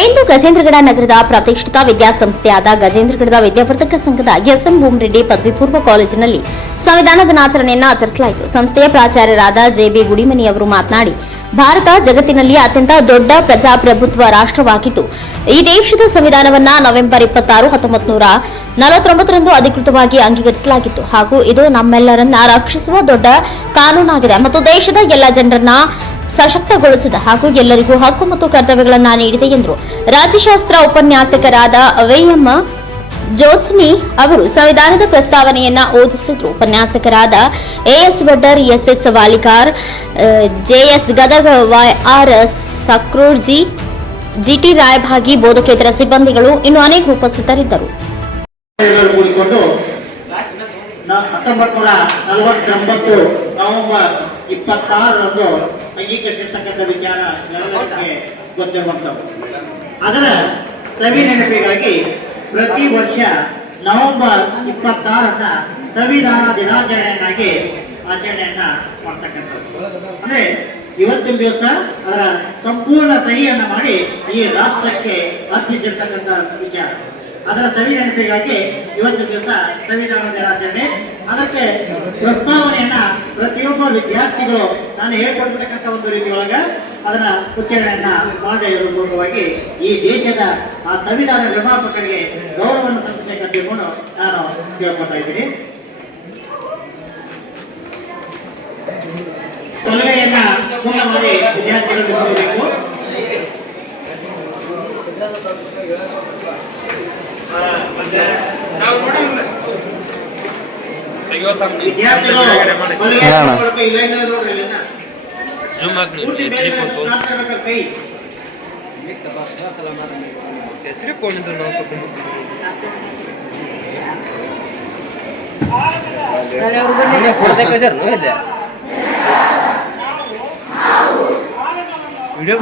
ಇಂದು ಗಜೇಂದ್ರಗಡ ನಗರದ ಪ್ರತಿಷ್ಠಿತ ವಿದ್ಯಾಸಂಸ್ಥೆಯಾದ ಗಜೇಂದ್ರಗಡದ ವಿದ್ಯಾವರ್ಧಕ ಸಂಘದ ಎಸ್ಎಂ ಭೂಮರೆಡ್ಡಿ ಪದವಿ ಪೂರ್ವ ಕಾಲೇಜಿನಲ್ಲಿ ಸಂವಿಧಾನ ದಿನಾಚರಣೆಯನ್ನು ಆಚರಿಸಲಾಯಿತು. ಸಂಸ್ಥೆಯ ಪ್ರಾಚಾರ್ಯರಾದ ಜೆಬಿ ಗುಡಿಮನಿ ಅವರು ಮಾತನಾಡಿ, ಭಾರತ ಜಗತ್ತಿನಲ್ಲಿ ಅತ್ಯಂತ ದೊಡ್ಡ ಪ್ರಜಾಪ್ರಭುತ್ವ ರಾಷ್ಟ್ರವಾಗಿದ್ದು, ಈ ದೇಶದ ಸಂವಿಧಾನವನ್ನು ನವೆಂಬರ್ 26, 1949ರಂದು ಅಧಿಕೃತವಾಗಿ ಅಂಗೀಕರಿಸಲಾಗಿತ್ತು ಹಾಗೂ ಇದು ನಮ್ಮೆಲ್ಲರನ್ನ ರಕ್ಷಿಸುವ ದೊಡ್ಡ ಕಾನೂನಾಗಿದೆ ಮತ್ತು ದೇಶದ ಎಲ್ಲ ಜನರನ್ನ ಸಶಕ್ತಗೊಳಿಸಿದ ಹಾಗೂ ಎಲ್ಲರಿಗೂ ಹಕ್ಕು ಮತ್ತು ಕರ್ತವ್ಯಗಳನ್ನು ನೀಡಿದೆ ಎಂದರು. ರಾಜ್ಯಶಾಸ್ತ್ರ ಉಪನ್ಯಾಸಕರಾದ ವೈಎಂ ಜ್ಯೋತ್ಸ್ನಿ ಅವರು ಸಂವಿಧಾನದ ಪ್ರಸ್ತಾವನೆಯನ್ನ ಓದಿಸಿದರು. ಉಪನ್ಯಾಸಕರಾದ AS Vaddar, SS Walikar, JS Gadag, YR Sakrorji, GT Raybhagi, ಬೋಧಕೇತರ ಸಿಬ್ಬಂದಿಗಳು ಇನ್ನು ಅನೇಕರು ಉಪಸ್ಥಿತರಿದ್ದರು. 1949 ನವೆಂಬರ್ 26ರಂದು ಅಂಗೀಕರಿಸಿರ್ತಕ್ಕಂಥ ವಿಚಾರ ಎಲ್ಲರಿಗೆ ಗೊತ್ತಿರುವಂಥದ್ದು. ಅದರ ಸವಿ ನೆನಪಿಗಾಗಿ ಪ್ರತಿ ವರ್ಷ ನವೆಂಬರ್ 26ರ ಸಂವಿಧಾನ ದಿನಾಚರಣೆಯನ್ನಾಗಿ ಆಚರಣೆಯನ್ನ ಮಾಡ್ತಕ್ಕಂಥದ್ದು. ಅಂದ್ರೆ ಇವತ್ತಿನ ದಿವಸ ಅದರ ಸಂಪೂರ್ಣ ಸಹಿಯನ್ನ ಮಾಡಿ ಈ ರಾಷ್ಟ್ರಕ್ಕೆ ಅರ್ಪಿಸಿರ್ತಕ್ಕಂಥ ವಿಚಾರ. ಅದರ ಸವಿ ನೆನಪಿಗಾಗಿ ಇವತ್ತು ದಿವಸ ಸಂವಿಧಾನ ದಿನಾಚರಣೆ. ಅದಕ್ಕೆ ಪ್ರಸ್ತಾವನೆಯನ್ನ ಪ್ರತಿಯೊಬ್ಬ ವಿದ್ಯಾರ್ಥಿಗಳು ನಾನು ಹೇಳ್ಕೊಡ್ತಕ್ಕಂಥ ಒಂದು ರೀತಿ ಒಳಗ ಅದನ್ನ ಉಚ್ಚಾರಣೆಯನ್ನ ಮಾಡದೇ ಇರುವ ಮೂಲಕವಾಗಿ ಈ ದೇಶದ ಆ ಸಂವಿಧಾನ ನಿರ್ಮಾಪಕರಿಗೆ ಗೌರವವನ್ನು ಸಲ್ಲಿಸಬೇಕಂತ ತಿಳ್ಕೊಂಡು ನಾನು ಕೇಳ್ಕೊತಾ ಇದ್ದೀನಿ. ಕೊಲವೆಯನ್ನ ಪೂರ್ಣ ಮಾಡಿ ವಿದ್ಯಾರ್ಥಿಗಳು ಹೋಗಬೇಕು. ವಿಡಿಯೋ